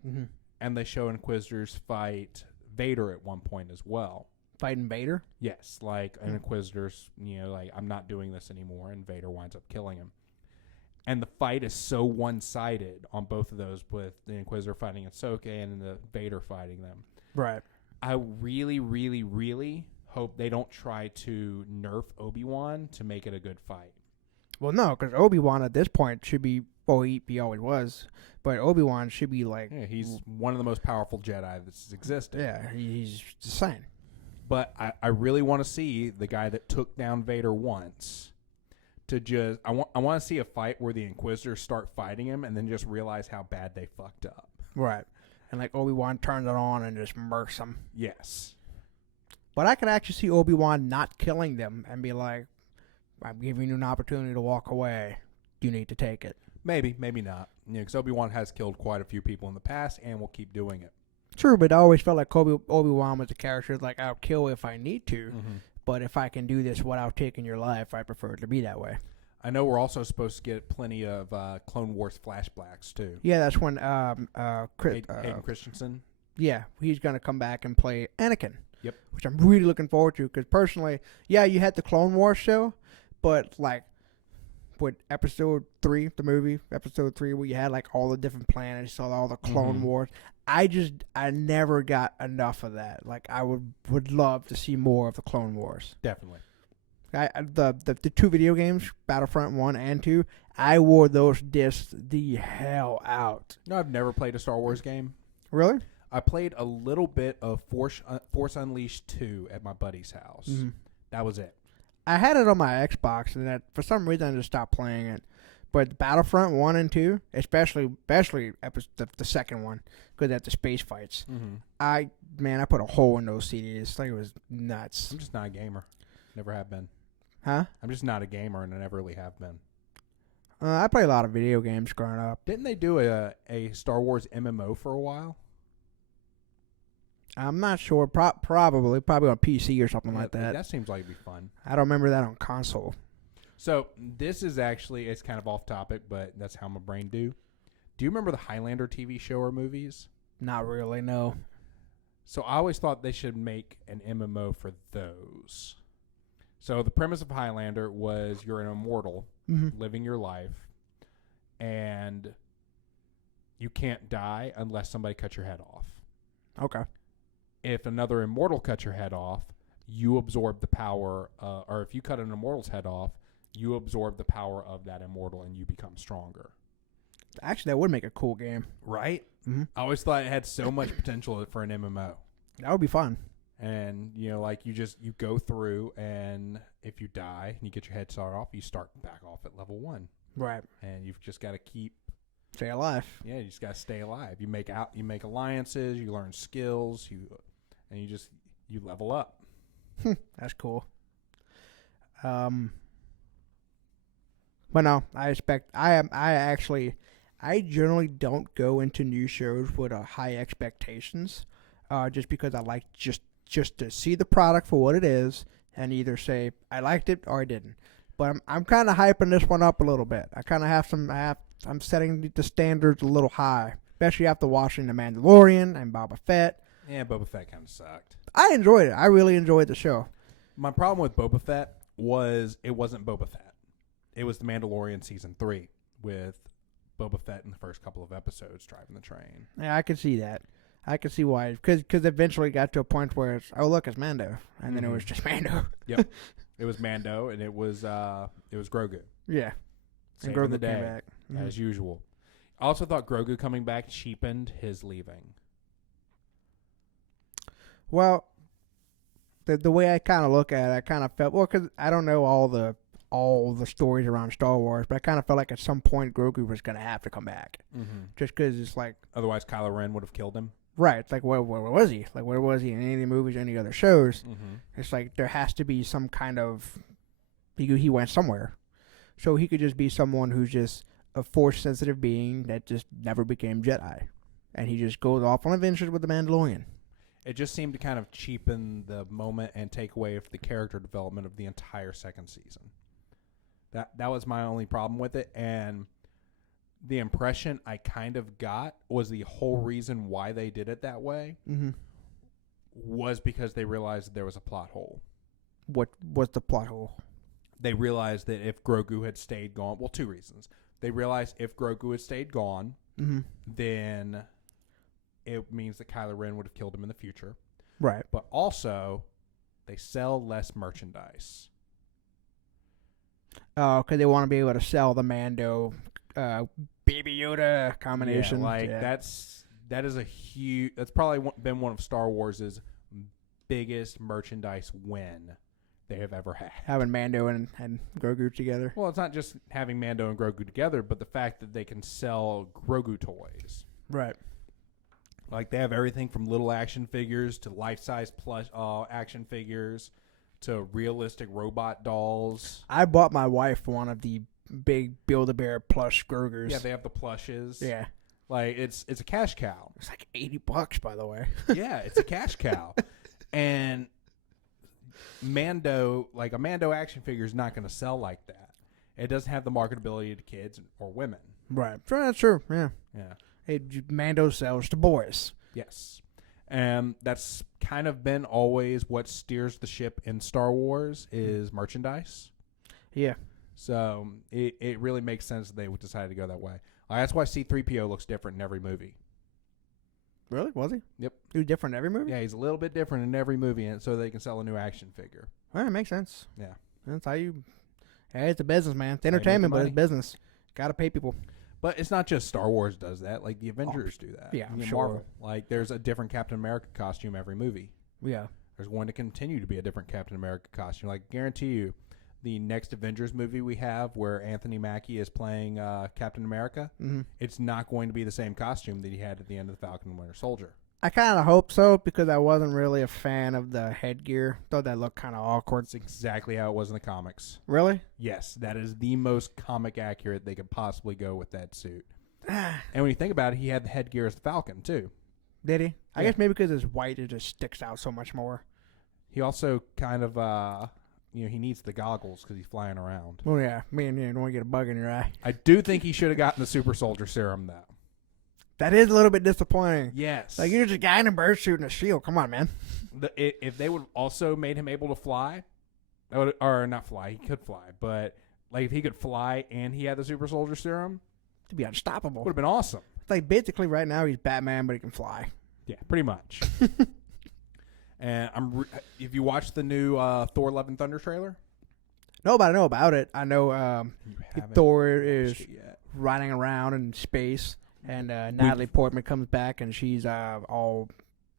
and they show Inquisitors fight Vader at one point as well. Fighting Vader? Yes, like an Inquisitor's, like, I'm not doing this anymore, and Vader winds up killing him. And the fight is so one-sided on both of those, with the Inquisitor fighting Ahsoka and the Vader fighting them. Right. I really, really, really hope they don't try to nerf Obi-Wan to make it a good fight. Well, no, because Obi-Wan at this point should be, well, he always was, but Obi-Wan should be like... Yeah, he's one of the most powerful Jedi that's existed. Yeah, he's insane. But I really want to see the guy that took down Vader once to just... I want to see a fight where the Inquisitors start fighting him and then just realize how bad they fucked up. Right. And like Obi-Wan turns it on and just murks him. Yes. But I could actually see Obi-Wan not killing them and be like, I'm giving you an opportunity to walk away. You need to take it. Maybe, maybe not. Because Obi-Wan has killed quite a few people in the past and will keep doing it. True, but I always felt like Obi-Wan was a character like, I'll kill if I need to, but if I can do this without taking your life, I prefer it to be that way. I know we're also supposed to get plenty of Clone Wars flashbacks, too. Yeah, that's when Hayden Christensen. Yeah, he's going to come back and play Anakin. Yep. Which I'm really looking forward to, because personally, yeah, you had the Clone Wars show, but like, with episode 3, the movie, episode 3, where you had like all the different planets, saw all the Clone Wars. I never got enough of that. Like, I would love to see more of the Clone Wars. Definitely. The 2 video games, Battlefront 1 and 2, I wore those discs the hell out. No, I've never played a Star Wars game. Really? I played a little bit of Force Unleashed 2 at my buddy's house. That was it. I had it on my Xbox, and for some reason I just stopped playing it. But Battlefront 1 and 2, especially the second one, because at the space fights, I put a hole in those CDs. Like, it was nuts. I'm just not a gamer. Never have been. Huh? I'm just not a gamer, and I never really have been. I played a lot of video games growing up. Didn't they do a Star Wars MMO for a while? I'm not sure. Probably on PC or something like that. That seems like it'd be fun. I don't remember that on console. So this is actually, it's kind of off topic, but that's how my brain do. Do you remember the Highlander TV show or movies? Not really, no. So I always thought they should make an MMO for those. So the premise of Highlander was you're an immortal living your life, and you can't die unless somebody cuts your head off. Okay. If another immortal cuts your head off, you absorb the power, or if you cut an immortal's head off, you absorb the power of that immortal and you become stronger. Actually, that would make a cool game. Right? I always thought it had so much potential for an MMO. That would be fun. And, like you go through, and if you die and you get your head sawed off, you start back off at level 1. Right. And you've just got to stay alive. Yeah, you just got to stay alive. You make alliances, you learn skills, and you level up. That's cool. But no, I generally don't go into new shows with high expectations, just because I like just to see the product for what it is and either say I liked it or I didn't. But I'm kind of hyping this one up a little bit. I kind of have I'm setting the standards a little high, especially after watching The Mandalorian and Boba Fett. Yeah, Boba Fett kind of sucked. I enjoyed it. I really enjoyed the show. My problem with Boba Fett was it wasn't Boba Fett. It was The Mandalorian Season 3 with Boba Fett in the first couple of episodes driving the train. Yeah, I could see that. I could see why. Because eventually it got to a point where it's, oh, look, it's Mando. And then it was just Mando. Yep. It was Mando, and it was Grogu. Yeah. And Saving Grogu the day, came back. as usual. I also thought Grogu coming back cheapened his leaving. Well, the way I kind of look at it, I kind of felt, well, because I don't know all the stories around Star Wars, but I kind of felt like at some point Grogu was going to have to come back. Mm-hmm. Just because it's like... Otherwise, Kylo Ren would have killed him. Right. It's like, where was he? Like, where was he in any of the movies, any other shows? Mm-hmm. It's like there has to be some kind of... He went somewhere. So he could just be someone who's just a Force-sensitive being that just never became Jedi. And he just goes off on adventures with the Mandalorian. It just seemed to kind of cheapen the moment and take away from the character development of the entire second season. That was my only problem with it, and the impression I kind of got was the whole reason why they did it that way was because they realized that there was a plot hole. What was the plot hole? They realized that if Grogu had stayed gone, well, two reasons. They realized if Grogu had stayed gone, then it means that Kylo Ren would have killed him in the future. Right. But also, they sell less merchandise. Oh, because they want to be able to sell the Mando Baby Yoda combination. Yeah, that is a huge. That's probably been one of Star Wars' biggest merchandise win they have ever had. Having Mando and Grogu together. Well, it's not just having Mando and Grogu together, but the fact that they can sell Grogu toys. Right. Like, they have everything from little action figures to life-size plush action figures to realistic robot dolls. I bought my wife one of the big Build-A-Bear plush Grogers. Yeah, they have the plushes. Yeah. Like, it's a cash cow. It's like $80, by the way. Yeah, it's a cash cow. And Mando, like a Mando action figure is not going to sell like that. It doesn't have the marketability to kids or women. Right. Sure, that's true. Yeah. Yeah. Mando sells to boys. Yes. And that's kind of been always what steers the ship in Star Wars is merchandise. Yeah. So it really makes sense that they would decide to go that way. That's why C-3PO looks different in every movie. Really? Was he? Yep. He was different in every movie? Yeah, he's a little bit different in every movie, and so they can sell a new action figure. Well, it makes sense. Yeah. That's how you... Hey, it's a business, man. It's entertainment, but it's business. Got to pay people. But it's not just Star Wars does that. Like, the Avengers do that. Yeah, And sure. Marvel. Like, there's a different Captain America costume every movie. Yeah. There's going to continue to be a different Captain America costume. Like, guarantee you, the next Avengers movie we have where Anthony Mackie is playing Captain America, it's not going to be the same costume that he had at the end of The Falcon and Winter Soldier. I kind of hope so because I wasn't really a fan of the headgear. Thought that looked kind of awkward. That's exactly how it was in the comics. Really? Yes, that is the most comic accurate they could possibly go with that suit. And when you think about it, he had the headgear as the Falcon, too. Did he? I Yeah. guess maybe because it's white, it just sticks out so much more. He also kind of, he needs the goggles because he's flying around. Well, yeah. You don't want to get a bug in your eye. I do think he should have gotten the super soldier serum, though. That is a little bit disappointing. Yes. Like, you're just a guy in a bird suit and a shield. Come on, man. If they would have also made him able to fly, or not fly, he could fly, but like if he could fly and he had the super soldier serum, To be unstoppable. would have been awesome. It's like, basically, right now, he's Batman, but he can fly. Yeah, pretty much. And if you watch the new Thor: Love and Thunder trailer, No, but I know about it. I know you haven't Thor watched is it yet. riding around in space, and Natalie Portman comes back, and she's all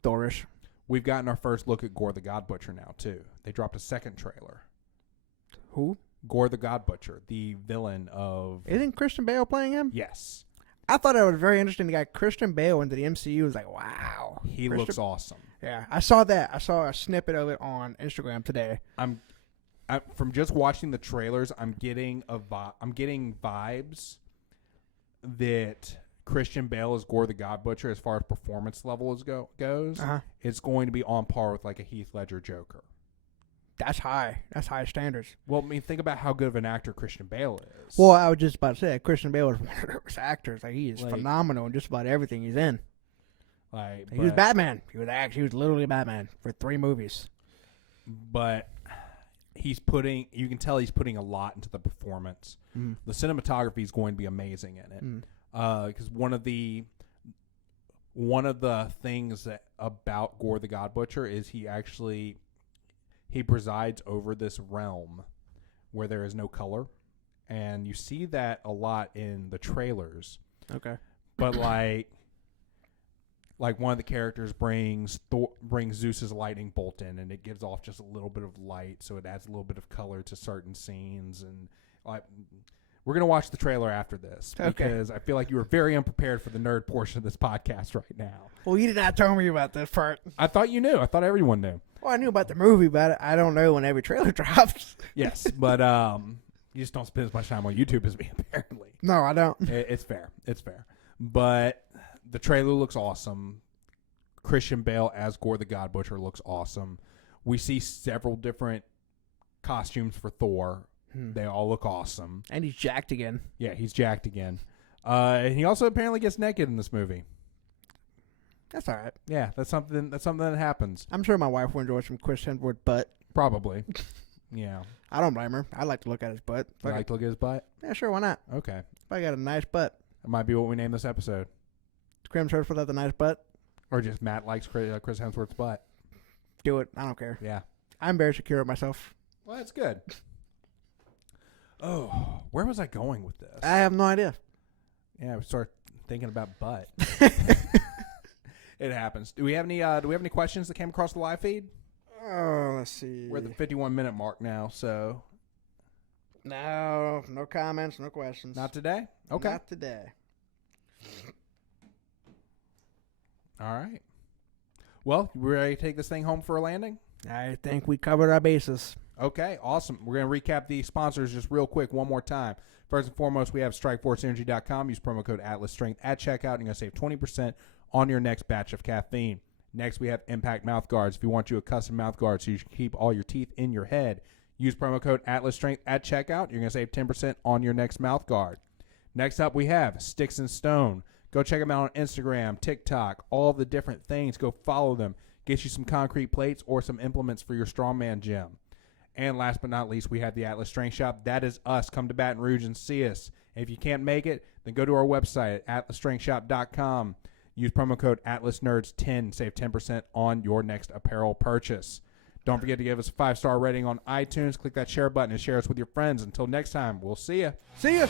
Thorish. We've gotten our first look at Gore the God Butcher now too. They dropped a second trailer. Who? Gore the God Butcher, the villain of... Isn't Christian Bale playing him? Yes. I thought it was very interesting. They got Christian Bale into the MCU. It was like, wow. He looks awesome. Yeah, I saw that. I saw a snippet of it on Instagram today. From just watching the trailers, I'm getting vibes that Christian Bale as Gore the God Butcher, as far as performance level goes, it's going to be on par with like a Heath Ledger Joker. that's high. That's high standards. Well, I mean, think about how good of an actor Christian Bale is. Well, I was just about to say, Christian Bale is one of those actors. Like, he is Like- phenomenal in just about everything he's in. like, He was Batman. He was literally Batman for 3 movies. but you can tell he's putting a lot into the performance. Mm. The cinematography is going to be amazing in it. Because one of the things about Gore the God Butcher is he presides over this realm where there is no color, and you see that a lot in the trailers. Okay. But like one of the characters brings Zeus's lightning bolt in, and it gives off just a little bit of light, so it adds a little bit of color to certain scenes. And like, we're gonna watch the trailer after this because I feel like you were very unprepared for the nerd portion of this podcast right now. Well, you did not tell me about this part. I thought you knew. I thought everyone knew. Well, I knew about the movie, but I don't know when every trailer drops. Yes, but you just don't spend as much time on YouTube as me, apparently. No, I don't. It's fair. It's fair. But the trailer looks awesome. Christian Bale as Gore the God Butcher looks awesome. We see several different costumes for Thor. They all look awesome. And he's jacked again. Yeah, he's jacked again. And he also apparently gets naked in this movie. That's all right. Yeah, that's something that happens. I'm sure my wife will enjoy some Chris Hemsworth butt. Probably. Yeah. I don't blame her. I like to look at his butt. You like to look at his butt? Yeah, sure, why not? Okay. If I got a nice butt. That might be what we name this episode. Chris Hemsworth with a nice butt. Or just Matt likes Chris Hemsworth's butt. Do it. I don't care. Yeah. I'm very secure of myself. Well, that's good. Oh, where was I going with this? I have no idea. Yeah, we start thinking about butt. It happens. Do we have any questions that came across the live feed? Oh, let's see. We're at the 51-minute mark now, so No comments, no questions. not today? Okay. Not today. All right. Well, we ready to take this thing home for a landing? I think we covered our bases. Okay, awesome. We're going to recap the sponsors just real quick one more time. First and foremost, we have StrikeForceEnergy.com. Use promo code AtlasStrength at checkout, and you're going to save 20% on your next batch of caffeine. Next, we have Impact Mouth Guards. If you want you a custom mouth guard so you can keep all your teeth in your head, use promo code AtlasStrength at checkout. You're going to save 10% on your next mouth guard. Next up, we have Sticks and Stone. Go check them out on Instagram, TikTok, all the different things. Go follow them. Get you some concrete plates or some implements for your strongman gym. And last but not least, we have the Atlas Strength Shop. That is us. Come to Baton Rouge and see us. If you can't make it, then go to our website at atlasstrengthshop.com. Use promo code AtlasNerds10. Save 10% on your next apparel purchase. Don't forget to give us a 5-star rating on iTunes. Click that share button and share us with your friends. Until next time, we'll see ya. See ya.